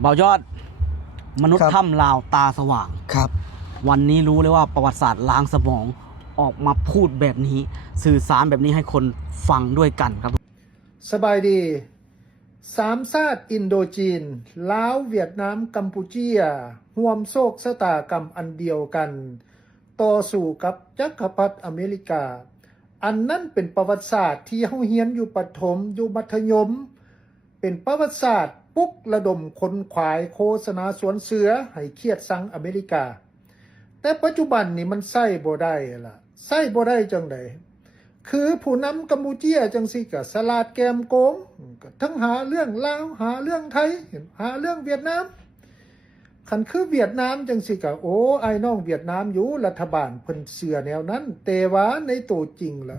เบายอด มนุษครัย์บถ้ำลาวตาสว่าง ครับ วันนี้รู้เลยว่าประวัติศาสตร์ล้างสมองออกมาพูดแบบนี้ สื่อสารแบบนี้ให้คนฟังด้วยกันครับ สบายดี สามชาติอินโดจีน ลาว เวียดนามกัมพูเชียห่วมโศกชะตากรรมอันเดียวกัน ต่อสู้กับจักรพรรดิอเมริกา อันนั้นเป็นประวัติศาสตร์ที่เฮาเฮียนอยู่ปฐมอยู่มัธยม เป็นประวัติศาสตร์ ปลุกระดมคนขวายโฆษณาสวนเสือให้เครียดสังอเมริกา แต่ปัจจุบันนี่มันใส่บ่ได้ล่ะใส่บ่ได้จังไดคือผู้นำกัมพูเชียจังสิก็สลาดแกมโกงทั้งหาเรื่องลาวหาเรื่องไทยหาเรื่องเวียดนามคันคือเวียดนามจังสิก็โอ้ไอ้น้องเวียดนามอยู่รัฐบาลเพิ่นเสือแนวนั้นแต่ว่าในตัวจริงล่ะ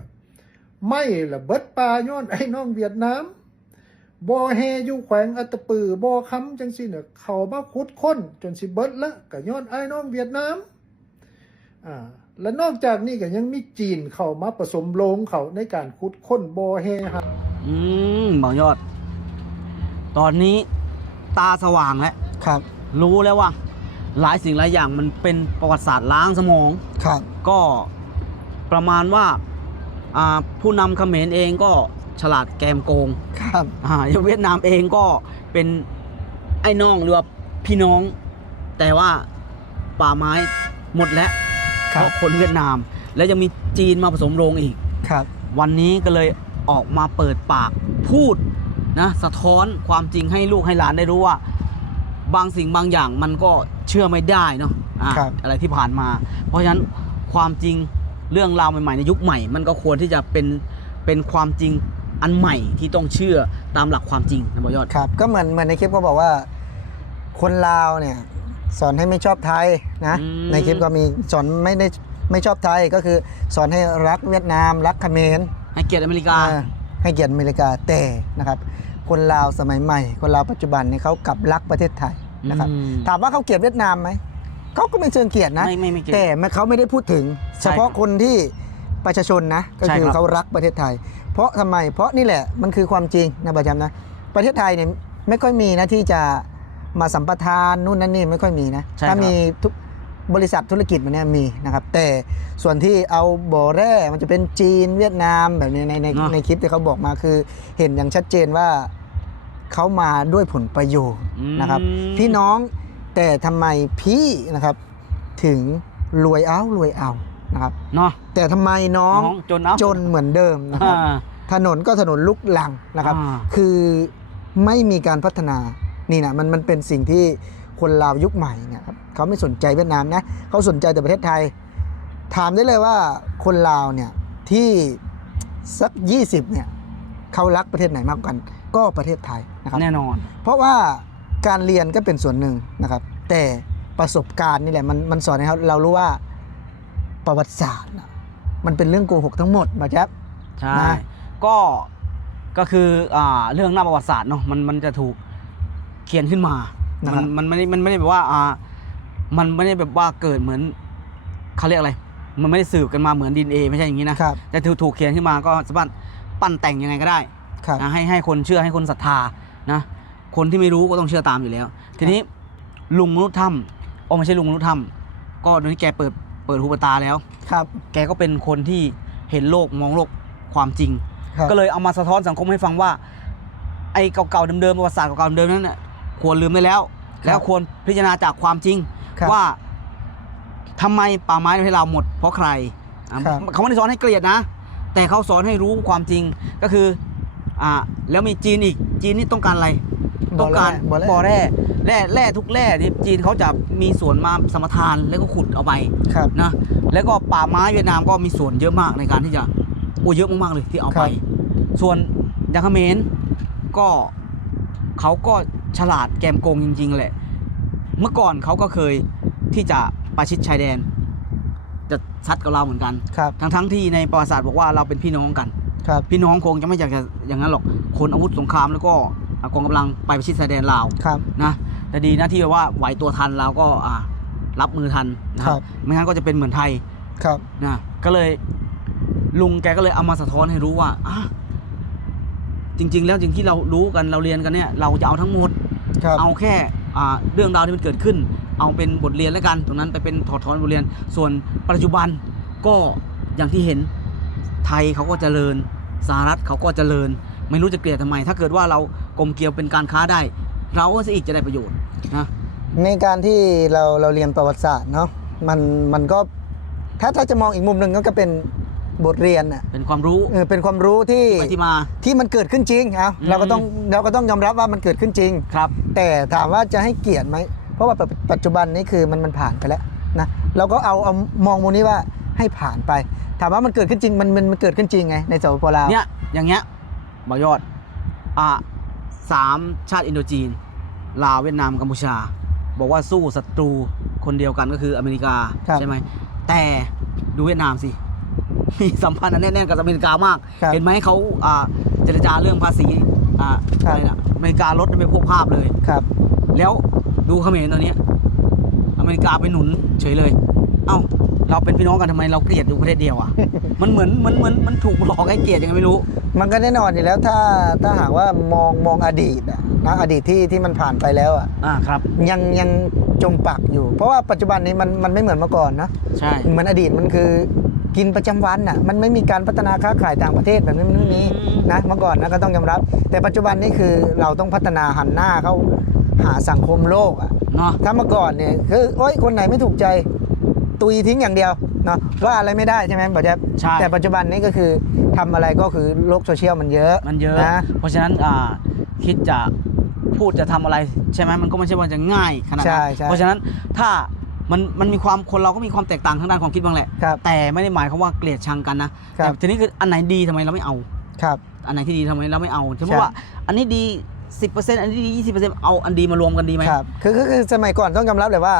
ไม่ละเบิดปลาย้อนไอ้น้องเวียดนาม บ่แฮอยู่แขวงอัตตปือบ่คำจังสิเนี่ยเขามาขุดค้นจนสิเบิดละก็ย้อนไอ้น้องเวียดนามอ่าและนอกจากนี้ก็ยังมีจีนเข้ามาผสมโลงเขาในการขุดค้นบ่อแฮหาอืมเบายอด ตอนนี้ตาสว่างแล้วครับ รู้แล้วว่า หลายสิ่งหลายอย่างมันเป็นประวัติศาสตร์ล้างสมอง ครับ ก็ประมาณว่า อ่าผู้นำเขมรเองก็ ฉลาดแกมโกงครับอ่าอย่างเวียดนามเองก็เป็นไอ้น้องหรือว่าพี่น้อง แต่ว่าป่าไม้หมดแล้วคเพรับราะคนเวียดนาม แล้วยังมีจีนมาผสมโรงอีก ครับ วันนี้ก็เลยออกมาเปิดปากพูดนะสะท้อนความจริงให้ลูกให้หลานได้รู้ว่า บางสิ่งบางอย่างมันก็เชื่อไม่ได้เนาะอะครับ อะไรที่ผ่านมา เพราะฉะนั้นความจริงเรื่องราวใหม่ๆในยุคใหม่ มันก็ควรที่จะเป็นเป็นความจริง อันใหม่ที่ต้องเชื่อตามหลักความจริงนะบอยอดครับ ก็เหมือนเหมือนในคลิปก็บอกว่า คนลาวเนี่ย สอนให้ไม่ชอบไทยนะอืมในคลิปก็มีสอนไม่ได้ไม่ชอบไทยก็คือสอนให้รักเวียดนาม รักเขมรให้เกียรติอเมริกาอ่าให้เกียรติอเมริกาแต่นะครับ คนลาวสมัยใหม่ คนลาวปัจจุบันเนี่ยเขากลับรักประเทศไทยนะครับอืมถามว่าเขาเกลียดเวียดนามไหมเขาก็ไม่เชิงเกลียดนะไม่ไม่ไม่เกียรแต่ติไม่เขาไม่ได้พูดถึงใช่เฉพาะคนที่ประชาชนนะก็ใช่คือครับเขารักประเทศไทย เพราะทำไม เพราะนี่แหละมันคือความจริงนะประจำนะ ประเทศไทยเนี่ยไม่ค่อยมีนะที่จะมาสัมปทานนู่นนั่นนี่ไม่ค่อยมีนะใช่ถ้าครับมีทุกบริษัทธุรกิจมันเนี่ยมีนะครับ แต่ส่วนที่เอาบ่อแร่มันจะเป็นจีนเวียดนามแบบนี้ในในในคลิปที่เขาบอกมาคือ เห็นอย่างชัดเจนว่าเขามาด้วยผลประโยชน์นะครับอืมพี่น้องแต่ทำไมพี่นะครับถึงรวยเอารวยเอา นะครับ เนาะแต่ทำไมน้องน้องจนเอาจนเหมือนเดิมนะครับ อ่า ถนนก็ถนนลุกลังนะครับ อ่า คือไม่มีการพัฒนานี่นะมันมันเป็นสิ่งที่คนลาวยุคใหม่เนะครับเขาไม่สนใจเวียดนามนะเขาสนใจแต่ประเทศไทย ถามได้เลยว่าคนลาวเนี่ยที่สัก 20เนี่ยเขารักประเทศไหนมากกว่ากัน ก็ประเทศไทยนะครับ แน่นอน เพราะว่าการเรียนก็เป็นส่วนหนึ่งนะครับ แต่ประสบการณ์นี่แหละมันมันสอนให้เราเรารู้ว่า ประวัติศาสตร์น่ะมันเป็นเรื่องโกหกทั้งหมดมาจ๊บ ใช่นะก็ก็คืออ่าเรื่องหน้าประวัติศาสตร์เนาะมันมันจะถูกเขียนขึ้นมา นะคมัรับนมันไม่ได้มันไม่ได้แบบว่าอ่า มันไม่ได้แบบว่าเกิดเหมือนเขาเรียกอะไร มันไม่ได้สืบกันมาเหมือนดินเอไม่ใช่อย่างนี้นะ ครับแต่ถูกถูกเขียนขึ้นมาก็สามารถปั้นแต่งยังไงก็ได้ครับ นะให้ให้คนเชื่อให้คนศรัทธานะคนที่ไม่รู้ก็ต้องเชื่อตามอยู่แล้ว ทีนี้ลุงมนุษย์ถ้ำโอ้ไม่ใช่ลุงมนุษย์ถ้ำก็ตอนนี้แกเปิด เปิดหูเปิดตาแล้ว ครับ แกก็เป็นคนที่เห็นโลกมองโลกความจริงครับก็เลยเอามาสะท้อนสังคมให้ฟังว่า ไอ้เก่าๆเดิมๆประวัติศาสตร์เก่าๆเดิมๆนั้นน่ะควรลืมได้แล้ว แล้วควรพิจารณาจากความจริงครับว่าทำไมป่าไม้ในประเทศเราหมด เพราะใครอะครับเขาไม่ได้สอนให้เกลียดนะ แต่เขาสอนให้รู้ความจริงก็คืออ่าแล้วมีจีนอีกจีนนี่ต้องการอะไร ต้องการบ่อแร่บ่อ แร่แร่แร่ทุกแร่นี่จีนเขาจะมีส่วนมาสมทานแล้วก็ขุดเอาไปครับนะแล้วก็ป่าไม้เวียดนามก็มีส่วนเยอะมากในการที่จะโอ้เยอะมากๆเลยที่เอาไปครับส่วนยังเขมรก็เขาก็ฉลาดแกมโกงจริง ๆ แหละ เมื่อก่อนเขาก็เคยที่จะประชิดชายแดน จะซัดกับเราเหมือนกันครับทั้งๆที่ในประวัติศาสตร์บอกว่าเราเป็นพี่น้องกันครับพี่น้องคงจะไม่อยากจะอย่างนั้นหรอกคนอาวุธสงครามแล้วก็อะกองกำลังไปประชิดชายแดนลาวครับนะ แต่ดีนะที่ว่าไหวตัวทันเราก็อ่ารับมือทันนะคครัรับบไม่งั้นก็จะเป็นเหมือนไทยครับนะก็เลยลุงแกก็เลยเอามาสะท้อนให้รู้ว่าอะจริง ๆ แล้วจริงที่เรารู้กันเราเรียนกันเนี่ยเราจะเอาทั้งหมดครับเอาแค่อ่าเรื่องราวที่มันเกิดขึ้น เอาเป็นบทเรียนแล้วกัน ตรงนั้นไปเป็นถอดถอนบทเรียน ส่วนปัจจุบันก็อย่างที่เห็นไทยเขาก็เจริญสหรัฐเขาก็เจริญ ไม่รู้จะเกลียดทำไม ถ้าเกิดว่าเรากลมเกลียวเป็นการค้าได้ เราก็จะอีกจะได้ประโยชน์นะในการที่เราเราเรียนประวัติศาสตร์เนาะมันมันก็ถ้าถ้าจะมองอีกมุมหนึ่งก็เป็นบทเรียนอะเป็นความรู้เออเป็นความรู้ที่ไปที่มา ที่มันเกิดขึ้นจริงเอาอืมเราก็ต้องเราก็ต้องยอมรับว่ามันเกิดขึ้นจริงครับ แต่ถามว่าจะให้เกียรติไหมเพราะว่าปัจปัจจุบันนี้คือมันมันผ่านไปแล้วนะเราก็เอาเอามองมุมนี้ว่าให้ผ่านไป ถามว่ามันเกิดขึ้นจริงมันมันมันเกิดขึ้นจริงไงในสปปลาวเนี่ยอย่างเงี้ยบอยอดอะสา มชาติอินโดจีน ลาวเวียดนามกัมพูชา บอกว่าสู้ศัตรูคนเดียวกันก็คืออเมริกาใช่ไหมแต่ดูเวียดนามสิมีสัมพันธ์อันแน่นๆกับอเมริกามากครับเห็นไหมเขาอ่าเจรจาเรื่องภาษีอ่าครับอะไรนะอเมริกาลดไปพวกภาพเลยครับ แล้วดูเขมรตอนเนี้ยอเมริกาไปหนุนเฉยเลย เอ้าเราเป็นพี่น้องกันทำไมเราเกลียดอยู่ประเทศเดียวอะ มันเหมือนมันเหมือนมันถูกหลอกให้เกลียดยังไงไม่รู้ มันก็แน่นอนอยู่แล้วถ้าถ้าหากว่ามองมองอดีตอะนะอดีตที่ที่มันผ่านไปแล้วอะอ่าครับ ยังยังจมปักอยู่ เพราะว่าปัจจุบันนี้มันมันไม่เหมือนเมื่อก่อนนะใช่ เหมือนอดีตมันคือกินประจำวันอะมันไม่มีการพัฒนาค้าขายต่างประเทศแบบนี้มันไม่มีอืมนะเมื่อก่อนนะก็ต้องยอมรับ แต่ปัจจุบันนี่คือเราต้องพัฒนาหันหน้าเข้าหาสังคมโลกอะเนาะถ้าเมื่อก่อนเนี่ยคือโอ๊ยคนไหนไม่ถูกใจ ตุยทิ้งอย่างเดียว เนาะว่าอะไรไม่ได้ใช่ไหมบอกจะใช่ แต่ปัจจุบันนี้ก็คือทำอะไรก็คือโลกโซเชียลมันเยอะมันเยอะ นะ เพราะฉะนั้นอ่าคิดจะพูดจะทำอะไรใช่ไหมมันก็ไม่ใช่ว่าจะง่ายขนาดใช่นั้นใช่ เพราะฉะนั้นถ้ามันมันมีความคนเราก็มีความแตกต่างทางด้านความคิดบ้างแหละ ครับ แต่ไม่ได้หมายความว่าเกลียดชังกันนะครับแต่ทีนี้คืออันไหนดีทำไมเราไม่เอา ครับ อันไหนที่ดีทำไมเราไม่เอาสมมใช่ติว่าอันนี้ดี 10%อันนี้ดี20%เอาอันดีมารวมกันดีไหม ครับคือคือคือสมัยก่อนต้องยอมรับเลยว่า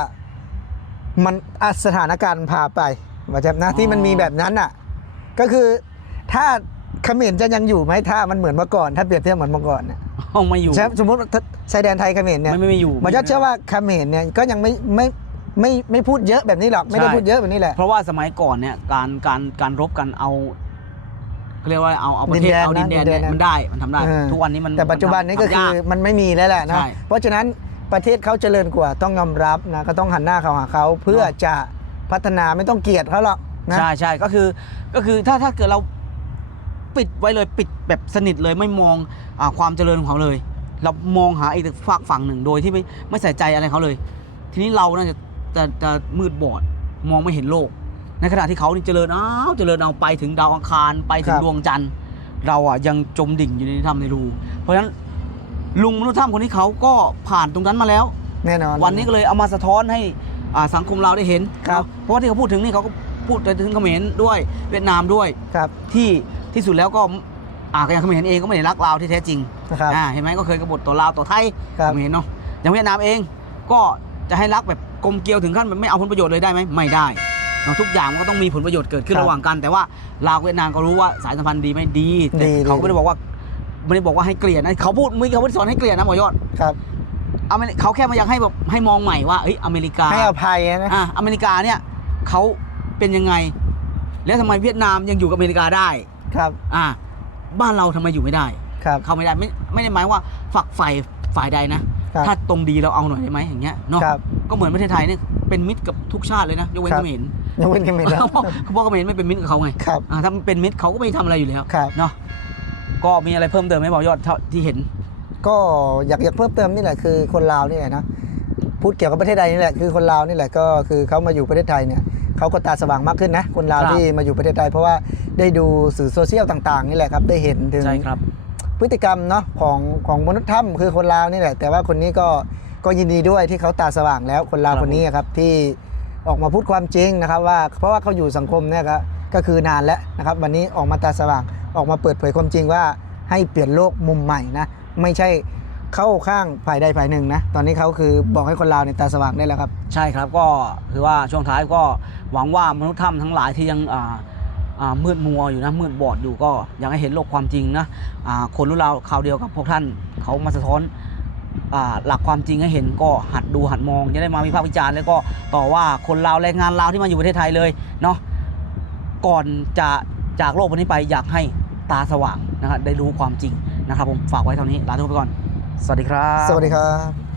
มันอะสถานการณ์พาไป ว่าจะนะที่มันมีแบบนั้นอะ ก็คือถ้าเขมรจะยังอยู่ไหมถ้ามันเหมือนเมื่อก่อนถ้าเปรียบเทียบเหมือนเมื่อก่อนเนี่ยเอาไม่อยู่ใช่สมมติว่าถ้าชายแดนไทยเขมรเนี่ยไม่ไม่ไม่อยู่มันจะเชื่อว่าเขมรเนี่ยก็ยังไม่ไม่ไม่ไม่พูดเยอะแบบนี้หรอกไม่ได้ใช่พูดเยอะแบบนี้แหละเพราะว่าสมัยก่อนเนี่ยการการการรบกันเอาเขาเรียกว่าเอาเอาประเทศดินแดนเอาดินแดนนะดินแดนเนี่ยนะมันได้มันทำได้เออทุกวันนี้มันแต่ปัจจุบันนี้ก็ทำคือยามันไม่มีแล้วแหละนะใช่เพราะฉะนั้นประเทศเขาเจริญกว่าต้องยอมรับนะก็ต้องหันหน้าเข้าหาเขาเพื่อจะ พัฒนาไม่ต้องเกลียดเขาหรอกนะใช่ใช่ก็คือก็คือถ้าถ้าเกิดเราปิดไว้เลยปิดแบบสนิทเลยไม่มองอาความเจริญของเขาเลย เรามองหาอีกฝากฝั่งหนึ่งโดยที่ไม่ไม่ใส่ใจอะไรเขาเลย ทีนี้เราน่าจะจะจะมืดบอดมองไม่เห็นโลก ในขณะที่เขานี่เจริญอ้าวเจริญเอาไปถึงดาวอังคารไปถึคงรับดวงจันทร์ เราอะยังจมดิ่งอยู่ในถ้ำในรู เพราะฉะนั้นลุงมนุษย์ถ้ำคนนี้เขาก็ผ่านตรงนั้นมาแล้ว แน่นอนวันนี้ก็เลยเอามาสะท้อนให้ อ่าสังคมเราได้เห็นครับเนาะเพราะว่าที่เขาพูดถึงนี่เขาก็พูดถึงเขมรด้วยเวียดนามด้วย ครับ ที่ที่สุดแล้วก็อ่าอย่างเขมรเองก็ไม่ได้รักลาวที่แท้จริงนะครับ อ่าเห็นไหมก็เคยกบฏต่อลาวต่อไทยครับ เขมรเนาะอย่างเวียดนามเองก็จะให้รักแบบกลมเกลียวถึงขั้นแบบไม่เอาผลประโยชน์เลยได้ไหมไม่ได้เนาะทุกอย่างมันก็ต้องมีผลประโยชน์เกิดขึ้นครับระหว่างกัน แต่ว่าลาวกับเวียดนามก็รู้ว่าสายสัมพันธ์ดีไม่ดีแต่ดี เขาดีก็ไม่ได้บอกว่าไม่ได้บอกว่าให้เกลียดนะเขาพูดมึงเขาไม่ได้สอนให้เกลียดนะหมอยอด ครับ อเมริเขาแค่มาอยากให้แบบให้มองใหม่ว่าเอ้ยอเมริกาให้อภัยนะอะอเมริกาเนี่ยเขาเป็นยังไง แล้วทำไมเวียดนามยังอยู่กับอเมริกาได้ครับอะบ้านเราทำไมอยู่ไม่ได้ครับเข้าไม่ได้ไม่ไม่ได้หมายว่าฝักฝ่ายฝ่ายใดนะครับถ้าตรงดีเราเอาหน่อยได้ไหมอย่างเงี้ยเนาะครับก็เหมือนประเทศไทยเนี่ยเป็นมิตรกับทุกชาติเลยนะยกเว้นครัเขบมรยังเว้นกันไม่ได้เพราะเพราะเขมรไม่เป็นมิตรกับเขาไงครับอะถ้าเป็นมิตรเขาก็ไม่ทำอะไรอยู่แล้วครับเนาะก็มีอะไรเพิ่มเติมไหมบอกยอดเท่าที่เห็น ก็อยากอยากเพิ่มเติมนี่แหละคือคนลาวนี่แหละนะพูดเกี่ยวกับประเทศไทยนี่แหละคือคนลาวนี่แหละก็คือเขามาอยู่ประเทศไทยเนี่ยเขาก็ตาสว่างมากขึ้นนะคนลาวครับ ที่มาอยู่ประเทศไทย เพราะว่าได้ดูสื่อโซเชียลต่างๆนี่แหละครับได้เห็นถึง ใช่ครับ พฤติกรรมเนาะของของมนุษย์ถ้ำคือคนลาวนี่แหละ แต่ว่าคนนี้ก็ก็ยินดีด้วยที่เขาตาสว่างแล้วคนลาวครับ คนนี้ครับที่ออกมาพูดความจริงนะครับว่าเพราะว่าเขาอยู่สังคมเนี่ยครับก็คือนานแล้วนะครับ วันนี้ออกมาตาสว่างออกมาเปิดเผยความจริงว่าให้เปลี่ยนโลกมุมใหม่นะ ไม่ใช่เข้าข้างฝ่ายใดฝ่ายหนึ่งนะ ตอนนี้เขาคือบอกให้คนลาวในตาสว่างได้แล้วครับ ใช่ครับก็คือว่าช่วงท้ายก็หวังว่ามนุษย์ถ้ำทั้งหลายที่ยังอ่ามืดมัวอยู่นะมืดบอดอยู่ก็อยากให้เห็นโลกความจริงนะคนรุ่นเราคราวเดียวกับพวกท่านเขามาสะท้อนอ่าหลักความจริงให้เห็นก็หัดดูหัดมองจะได้มาวิพากษ์วิจารณ์แล้วก็ต่อว่าคนลาวแรงงานลาวที่มาอยู่ประเทศไทยเลยเนาะก่อนจะจากโลกวันนี้ไปอยากให้ตาสว่างนะครับได้รู้ความจริง นะครับผมฝากไว้เท่านี้ลาทุกคนไปก่อน สวัสดีครับ สวัสดีครับ